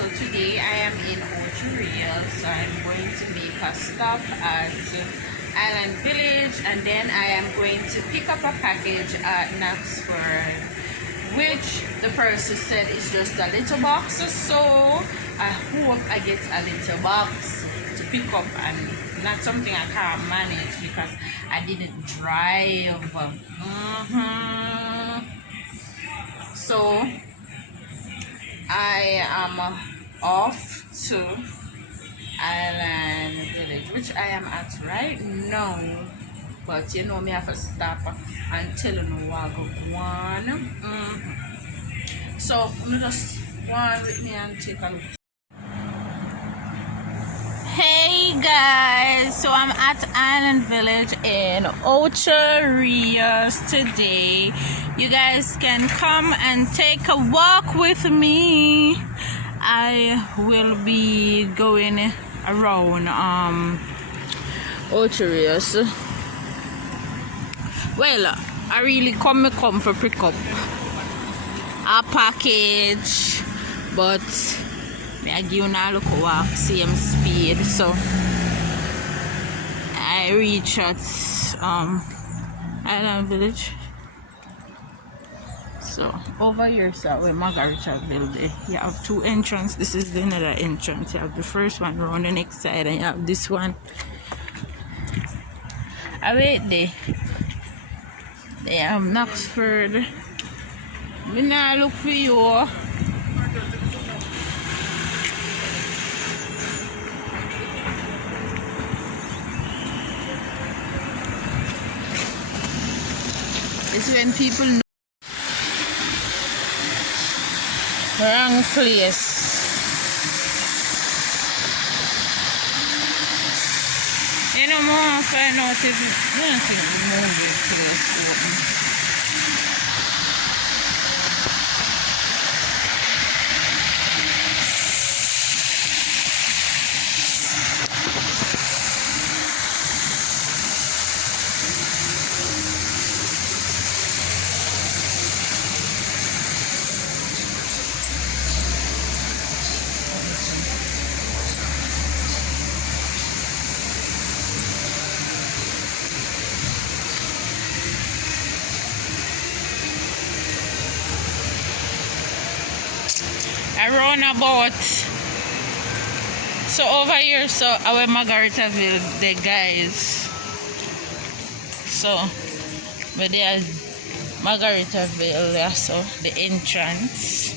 So today I am in Ochoria, so I'm going to make a stop at Island Village, and then I am going to pick up a package at Knoxford, which the person said is just a little box. So I hope I get a little box to pick up, and not something I can't manage because I didn't drive. So I am off to Island Village, which I am at right now. But you know me have to stop and tell you what go on. So I'm just one with me and take a look. Hey guys, so I'm at Island Village in Ocho today. You guys can come and take a walk with me. I will be going around Ocho. Well, I really come for pick up a package, but I give you a look walk same speed, so I reach at Island Village. So over here, so where Margarita building, you have two entrances. This is the another entrance. You have the first one around the next side, and you have this one. I wait there. They have Knoxford. Me now look for you. It's when people know wrong place. You know more find out if it's moving place. Around about, so over here, so our Margaritaville, the guys, so but they are Margaritaville there, so the entrance.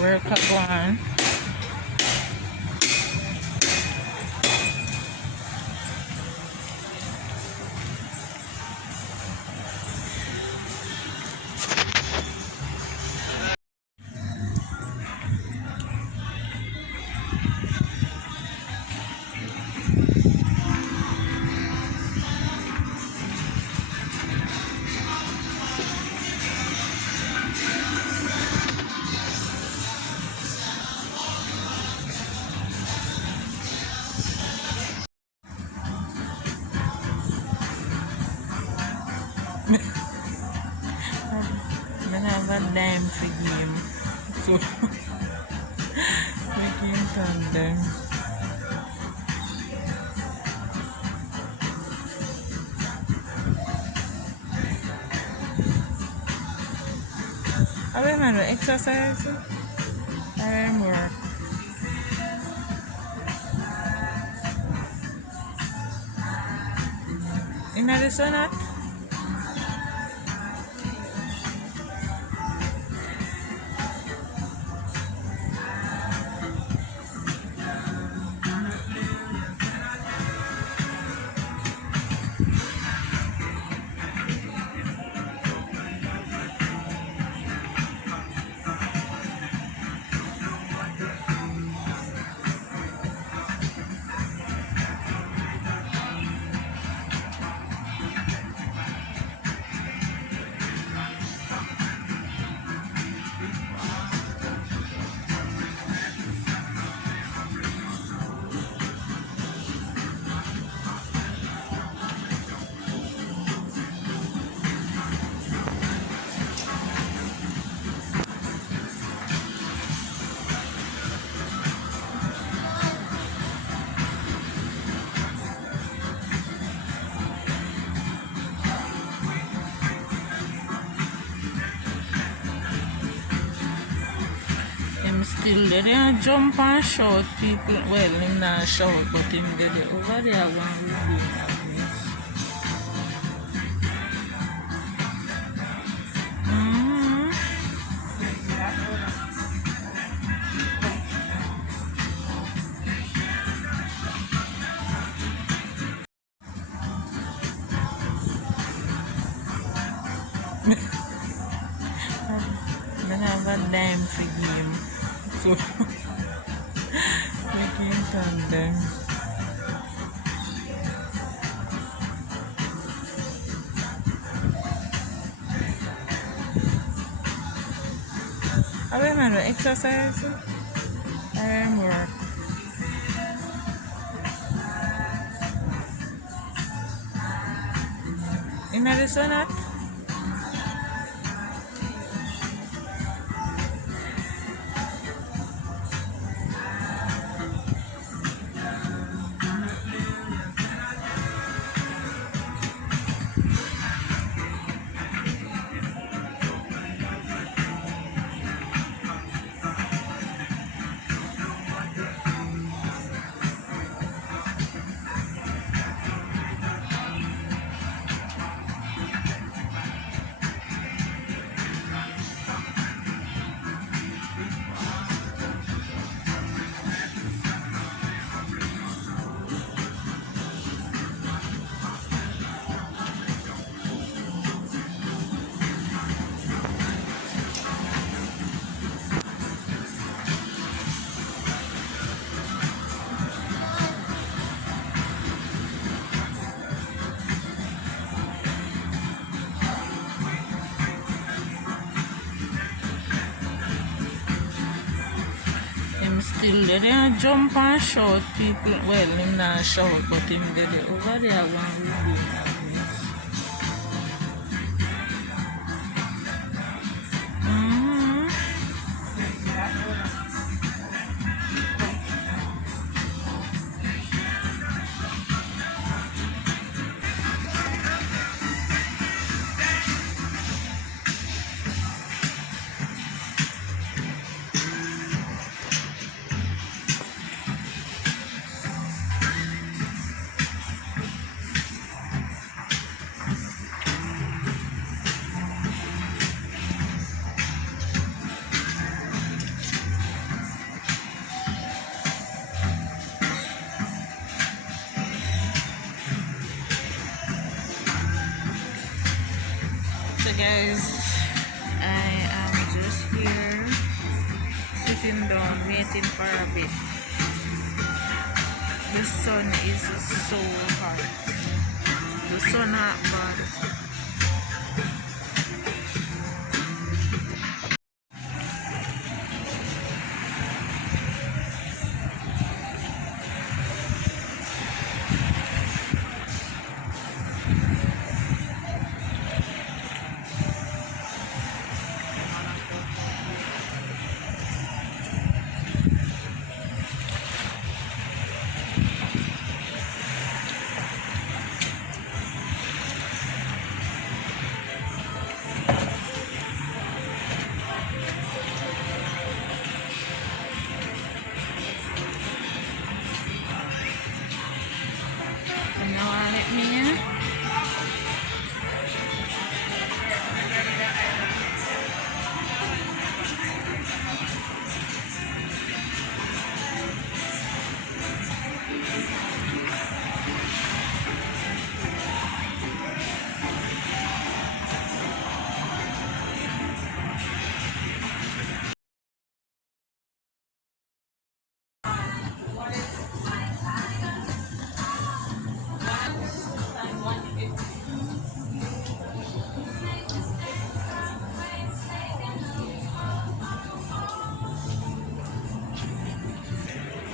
Work up one. I have a dime for game, so we can't turn them. Are we going to exercise? I work. In the sun? still there. They jump and shout people. Well, him not shout, but him there. Over there, one review happens. I don't have a dime for game. So, we can't tell them. Are we going to exercise? I work. In the sun? Still there. They jump and shout people. Well, him not shout, but him there. Over there, one review happens. So guys, I am just here sitting down waiting for a bit. The sun is so hot. The sun hot bad.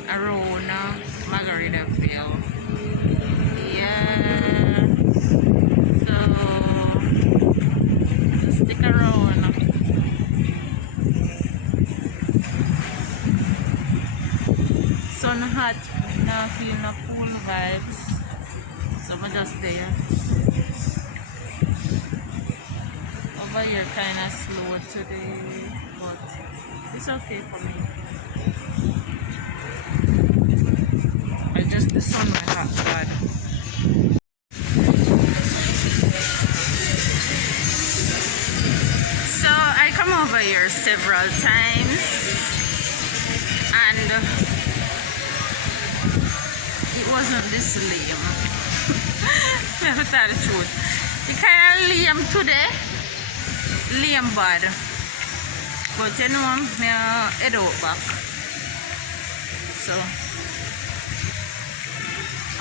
Around Margarita Field. Yeah. So stick around. Sun hot, now feeling no cool vibes. So I'm just there. Over here kinda slow today, but it's okay for me. The sun went up bad. So I come over here several times and it wasn't this lame. I have to tell the truth. It kind of lame today. Lame bad. But you know, I'm head out back. So,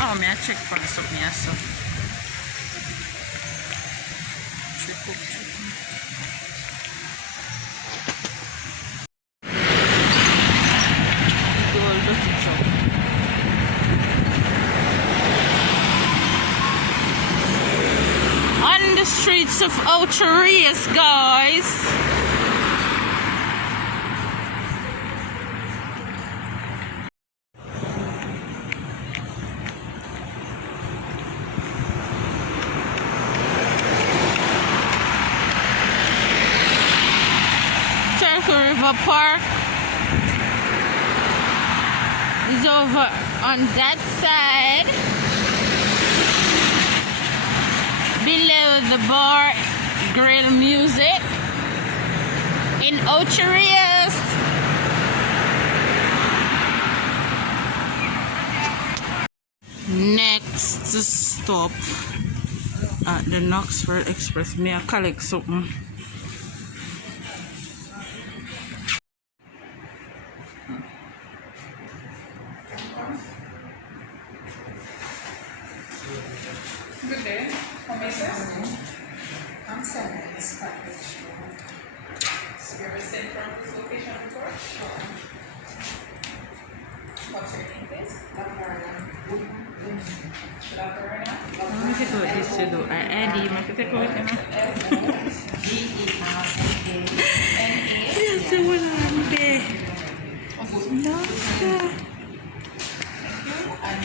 oh, me I check for something so. Check up. On the streets of Outrageous, guys. River Park is over on that side below the bar grill music in Outrageous. Next stop at the Knoxville Express. Me I collect something. Good day. How may I assist? I'm sending this package. So you ever sent from this location before? Sure. What's your name, please? Should I go right now? I'm going to do this to do. I add him. I have to take out him. Yes, I will have there. No, sir. And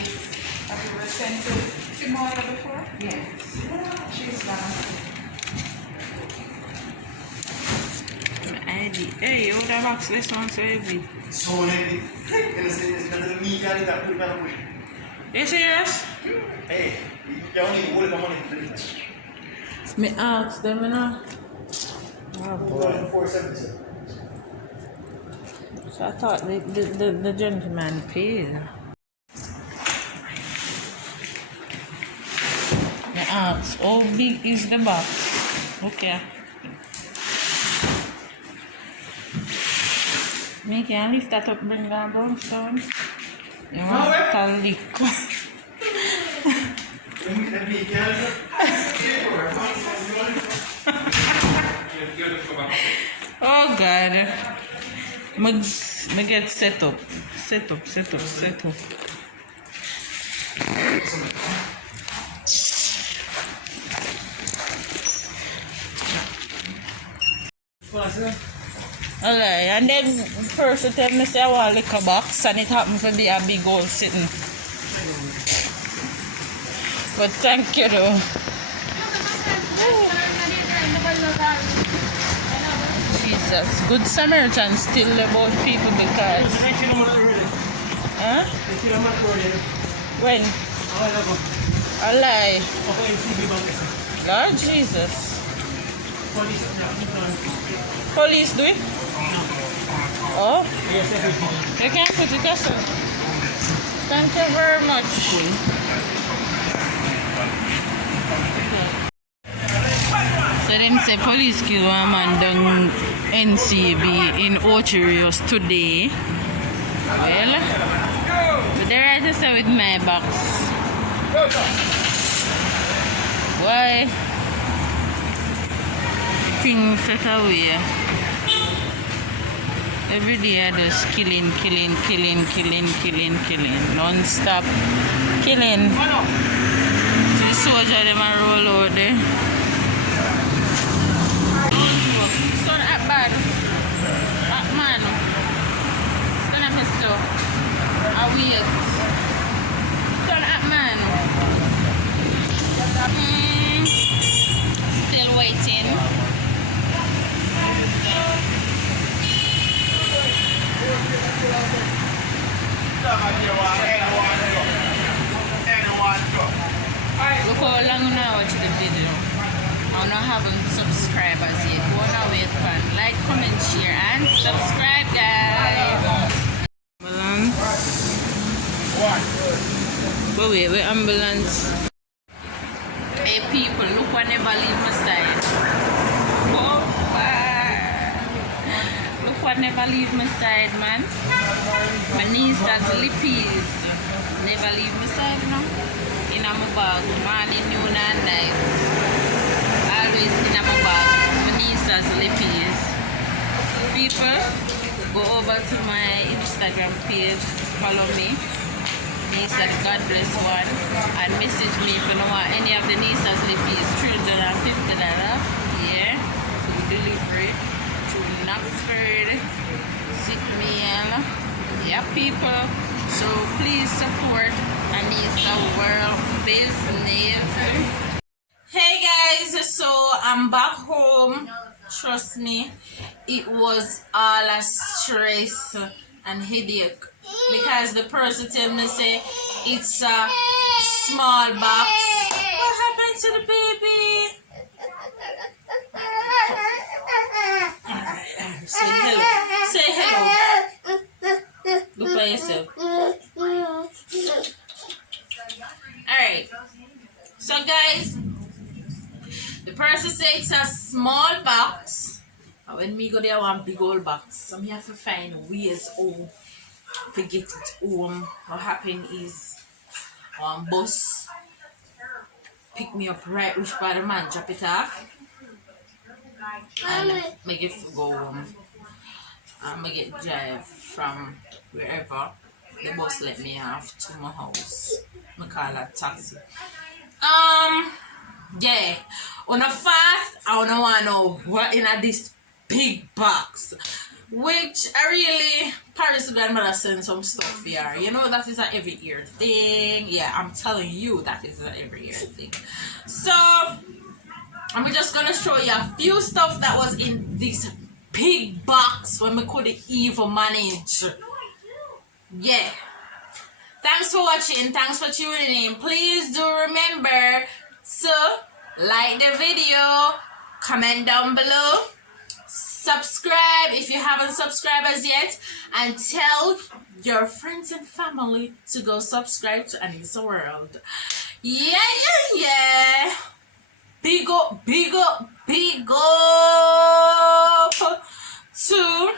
have you ever sent to Timora before? Yes. She's gone. ID. Hey, you would have asked this one so heavy. So heavy. It's going to be that put it on the way. You serious? Hey, you only hold the money for it. Me ask them, you know. Oh, boy. 470. So I thought the gentleman paid. Me ask, how big is the box? Okay. Me can lift that up, bring that downstone. You want to lick. Oh God. Me get set up. Set up. Alright, and then the person tell me say I want a liquor box and it happens to be a big old sitting. But thank you though. Jesus, Good Samaritan still about people because huh? When? A lie. Lord Jesus. Police do it? Oh? You can't put it as well. Thank you very much. So them say police kill one man down NCB in Outrageous today. Well, but they're right to say with my box. Why? Things set away. Every day I just killing. Non-stop killing. The soldier them a roll out there. It's not that bad. That man. It's not that slow. I wait. It's not that man. Still waiting. as yet, go on away and like, comment, share, and subscribe, guys. But wait, ambulance. Hey people, look what never leave my side. Oh, look what never leave my side, man. My niece has lippies. Never leave my side, you know. In my bag, morning, noon, and night. Always in my bag. My niece has lippies. People, go over to my Instagram page, follow me. Nisa, God bless one, and message me if you know what any of the Nisa's lippies, $350. Yeah, to delivery to Knoxford, sick meal. Yeah, people. So please support Anisa World Business. Hey guys, so I'm back home. Trust me, it was all a stress and headache because the person tell me say it's a small box. What happened to the baby? Say hello. Say hello. Look by yourself. Alright. So guys, the person say it's a small box. And when me go there, I want big old box. So me have to find ways to get it home. What happened is bus pick me up right which part of the man drop it off and make it go home. And I get drive from wherever the bus let me off to my house. I call it taxi. Yeah, on a fast I don't want to know what in this big box, which I really Paris grandmother sent some stuff here. You know that is an every year thing. Yeah, I'm telling you that is an every year thing. So I'm just gonna show you a few stuff that was in this big box when we couldn't even manage. Yeah. Thanks for watching. Thanks for tuning in. Please do remember to like the video, comment down below, subscribe if you haven't subscribed as yet, and tell your friends and family to go subscribe to Anisa World. Yeah. Big up to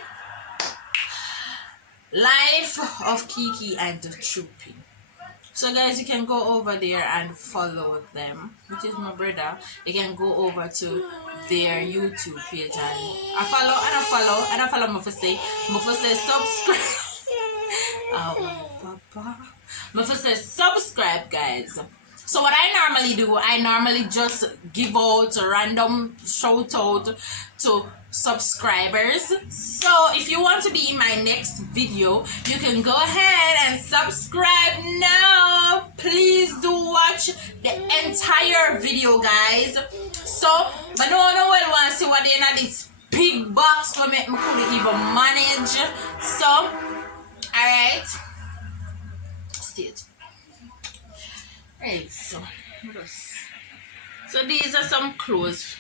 Life of Kiki and the Troopy. So guys, you can go over there and follow them, which is my brother. You can go over to their YouTube page and I follow my first say subscribe. Oh papa. My first say subscribe, guys. So what I normally do, I normally just give out a random shout out to subscribers. So if you want to be in my next video, you can go ahead and subscribe now. Please do watch the entire video, guys. So but no one will want to see what they in this big box for me couldn't even manage. So alright, stage. Right, so these are some clothes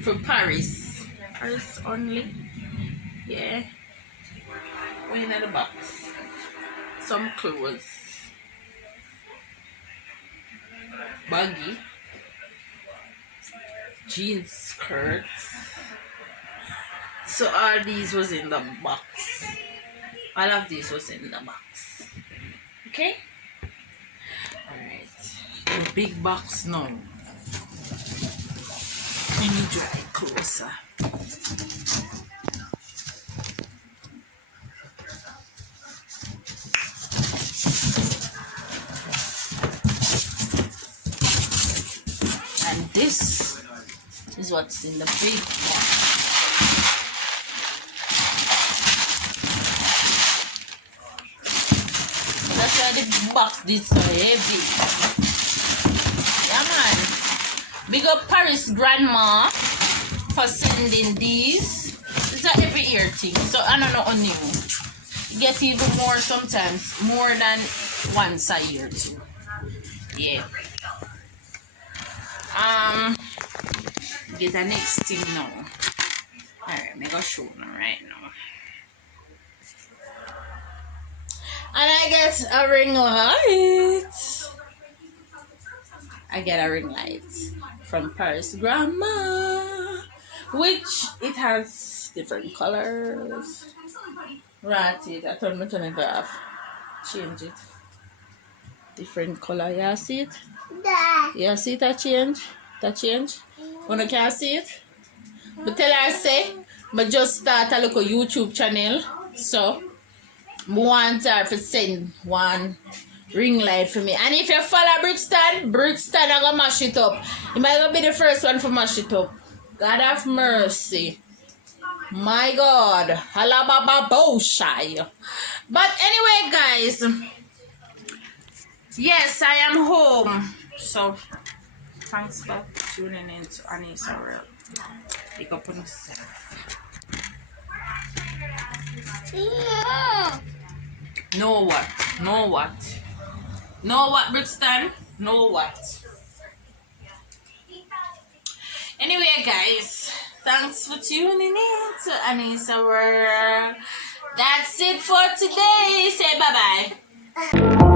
for Paris only. Yeah, going in the box. Some clothes, baggy jeans skirts. So all these was in the box. All of these was in the box. Okay. The big box now. I need to get closer. And this is what's in the big box. That's why the box is so heavy. Yeah, man. Big up Paris grandma for sending these. It's a every year thing, so I don't know on you. You get even more sometimes, more than once a year too. Yeah. get the next thing now. Alright, me go show them right now. And I get a ring light. I get a ring light from Paris Grandma, which it has different colors. Right, I turn it off. Change it. Different color, you see it? You see that change? That change? Wanna can see it? But tell her say, but just start a little YouTube channel. So I want her to send one ring light for me. And if you follow Brixton I gonna mash it up. You might gonna be the first one to mash it up. God have mercy. My God. Halababa Boshai. But anyway, guys. Yes, I am home. So thanks for tuning in to Annisa World. Pick up on yourself. Know what? Know what? Know what, Brixton? Know what? Anyway, guys, thanks for tuning in to Annisa World. That's it for today. Say bye-bye.